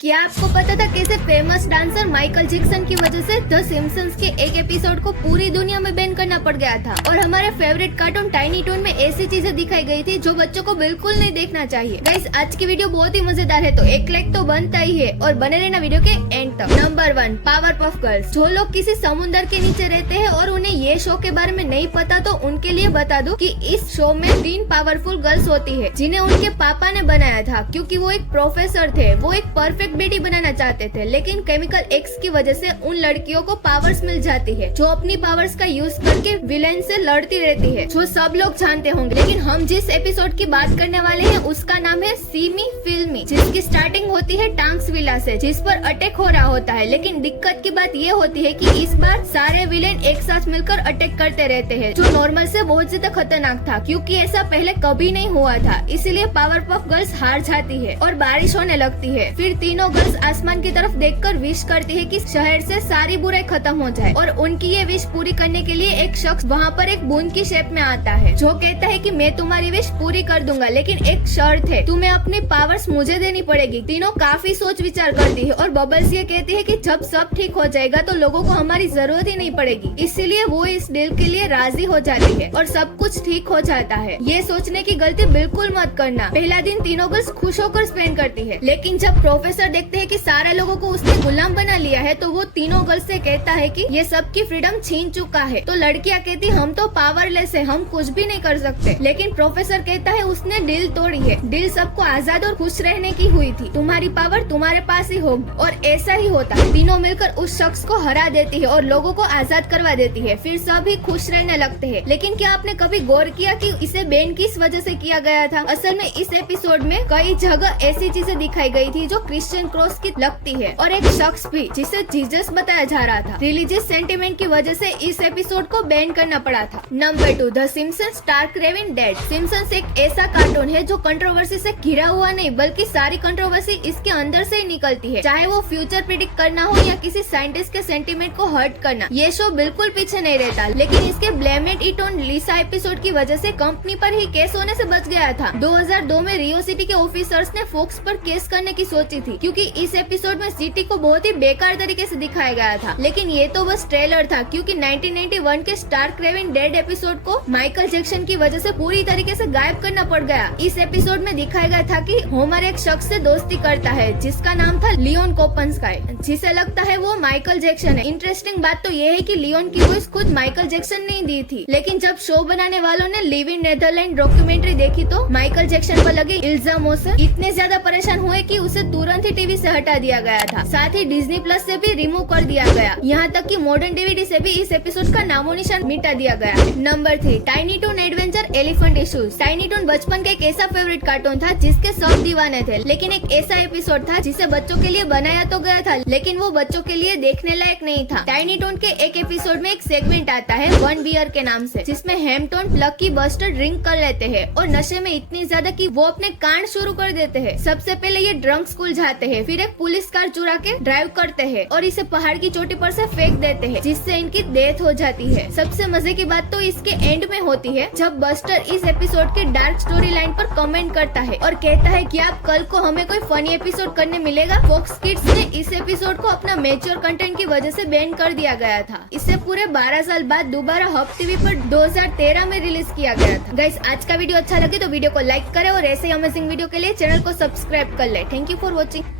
क्या आपको पता था कैसे फेमस डांसर माइकल जैक्सन की वजह से द सिम्पसन्स के एक एपिसोड को पूरी दुनिया में बैन करना पड़ गया था और हमारे फेवरेट कार्टून टाइनी टून में ऐसी चीजें दिखाई गई थी जो बच्चों को बिल्कुल नहीं देखना चाहिए। गाइस, आज की वीडियो बहुत ही मजेदार है तो एक लाइक तो बनता ही है और बने रहना वीडियो के एंड तक। Number 1, power puff girls. जो लोग किसी समुद्र के नीचे रहते हैं और उन्हें ये शो के बारे में नहीं पता तो उनके लिए बता दूं कि इस शो में 3 पावरफुल गर्ल्स होती है जिन्हें उनके पापा ने बनाया था क्योंकि वो एक प्रोफेसर थे। वो एक परफेक्ट बेटी बनाना चाहते थे लेकिन केमिकल एक्स की वजह से उन लड़कियों को पावर्स मिल जाती है जो अपनी पावर्स का यूज करके विलेन से लड़ती रहती है, जो सब लोग जानते होंगे। लेकिन हम जिस एपिसोड की बात करने वाले हैं उसका नाम है सीमी फिल्मी, जिसकी स्टार्टिंग होती है टांग्स विला से जिस पर अटैक हो रहा होता है। लेकिन दिक्कत की बात ये होती है कि इस बार सारे विलेन एक साथ मिलकर अटैक करते रहते हैं जो नॉर्मल से बहुत ज्यादा खतरनाक था क्योंकि ऐसा पहले कभी नहीं हुआ था। इसीलिए पावर पफ गर्ल्स हार जाती है और बारिश होने लगती है। फिर तीनों गर्ल्स आसमान की तरफ देखकर विश करती है कि शहर से सारी बुराई खत्म हो जाए और उनकी ये विश पूरी करने के लिए एक शख्स वहाँ पर एक बूंद की शेप में आता है जो कहता है कि मैं तुम्हारी विश पूरी कर दूंगा लेकिन एक शर्त है, तुम्हें अपनी पावर्स मुझे देनी पड़ेगी। तीनों काफी सोच विचार करती है और बबल्स ये कहती है कि जब सब ठीक हो जाएगा तो लोगों को हमारी जरूरत ही नहीं पड़ेगी। इसीलिए वो इस डील के लिए राजी हो जाती है और सब कुछ ठीक हो जाता है। ये सोचने की गलती बिल्कुल मत करना। पहला दिन तीनों गर्ल्स खुश होकर स्पेंड करती है लेकिन जब प्रोफेसर देखते हैं कि सारे लोगों को उसने गुलाम बना लिया है तो वो तीनों गर्ल्स से कहता है कि ये सबकी फ्रीडम छीन चुका है। तो लड़कियां कहती हम तो पावरलेस है, हम कुछ भी नहीं कर सकते। लेकिन प्रोफेसर कहता है उसने डील तोड़ी है। डील सबको आजाद और खुश रहने की हुई थी। तुम्हारी पावर तुम्हारे पास ही होगी और ऐसा ही होता है। तीनों मिलकर उस शख्स को हरा देती है और लोगों को आजाद करवा देती है। फिर सभी खुश रहने लगते हैं। लेकिन क्या आपने कभी गौर किया कि इसे बैन किस वजह से किया गया था? असल में इस एपिसोड में कई जगह ऐसी चीजें दिखाई गई थी जो क्रिश्चियन क्रॉस की लगती है और एक शख्स भी जिसे जीसस बताया जा रहा था। रिलीजियस सेंटिमेंट की वजह से इस एपिसोड को बैन करना पड़ा था। Number 2, the Simpsons stark raving dad. Simpsons एक ऐसा कार्टून है जो कंट्रोवर्सी से घिरा हुआ नहीं बल्कि सारी कंट्रोवर्सी इसके अंदर से ही निकलती है, चाहे वो फ्यूचर प्रिडिक्ट करना हो या किसी साइंटिस्ट के सेंटिमेंट को हर्ट करना। ये शो बिल्कुल पीछे नहीं रहता लेकिन इसके blame it on Lisa episode की वजह से कंपनी पर ही केस होने से बच गया था। 2002 में रियो सिटी के ऑफिसर्स ने फॉक्स पर केस करने की सोची थी क्योंकि इस एपिसोड में सिटी को बहुत ही बेकार तरीके से दिखाया गया था। लेकिन ये तो बस ट्रेलर था क्योंकि 1991 के स्टार्क रेविन डेड एपिसोड को माइकल जैक्सन की वजह से पूरी तरीके से गायब करना पड़ गया। इस एपिसोड में दिखाया गया था कि होमर एक शख्स से दोस्ती करता है जिसका नाम था लियोन कोपन्स्काई, जिसे लगता है वो माइकल जैक्सन है। इंटरेस्टिंग बात तो ये है कि लियोन की वॉइस खुद माइकल जैक्सन ने दी थी। लेकिन जब शो बनाने वालों ने लिव इन नेदरलैंड डॉक्यूमेंट्री देखी तो माइकल जैक्सन पर लगे इल्जामों से इतने ज्यादा परेशान हुए कि उसे तुरंत ही टीवी से हटा दिया गया था। साथ ही डिज्नी प्लस से भी रिमूव कर दिया गया। यहाँ तक कि मॉडर्न डीवीडी से भी इस एपिसोड का नामो निशान मिटा दिया गया है। Number 3, Tiny Toon adventure elephant issues. Tiny Toon बचपन का एक ऐसा फेवरेट कार्टून था जिसके सब दीवाने थे लेकिन एक ऐसा एपिसोड था जिसे बच्चों के लिए बनाया तो गया था लेकिन वो बच्चों के लिए देखने लायक नहीं था। टाइनी टून के एक एपिसोड में एक सेगमेंट आता है वन बियर के नाम से जिसमें हेम्पटन प्लकी बस्टर ड्रिंक कर लेते हैं और नशे में इतनी ज्यादा कि वो अपने कांड शुरू कर देते हैं। सबसे पहले ये ड्रंक स्कूल जाते हैं, फिर एक पुलिस कार चुरा के ड्राइव करते हैं और इसे पहाड़ की चोटी पर से फेंक देते हैं जिससे इनकी डेथ हो जाती है। सबसे मजे की बात तो इसके एंड में होती है जब बस्टर इस एपिसोड के डार्क स्टोरी लाइन पर कमेंट करता है और कहता है कि आप कल को हमें कोई फनी एपिसोड करने मिलेगा। फॉक्स किड्स ने इस एपिसोड को अपना मैच्योर कंटेंट की वजह से बैन कर दिया गया था। इसे पूरे 12 साल बाद दोबारा हब टीवी पर 2013 में रिलीज किया गया था। गाइस, आज का वीडियो अच्छा लगे तो वीडियो को लाइक करें और ऐसे अमेजिंग वीडियो के लिए चैनल को सब्सक्राइब कर ले। Thank you for watching.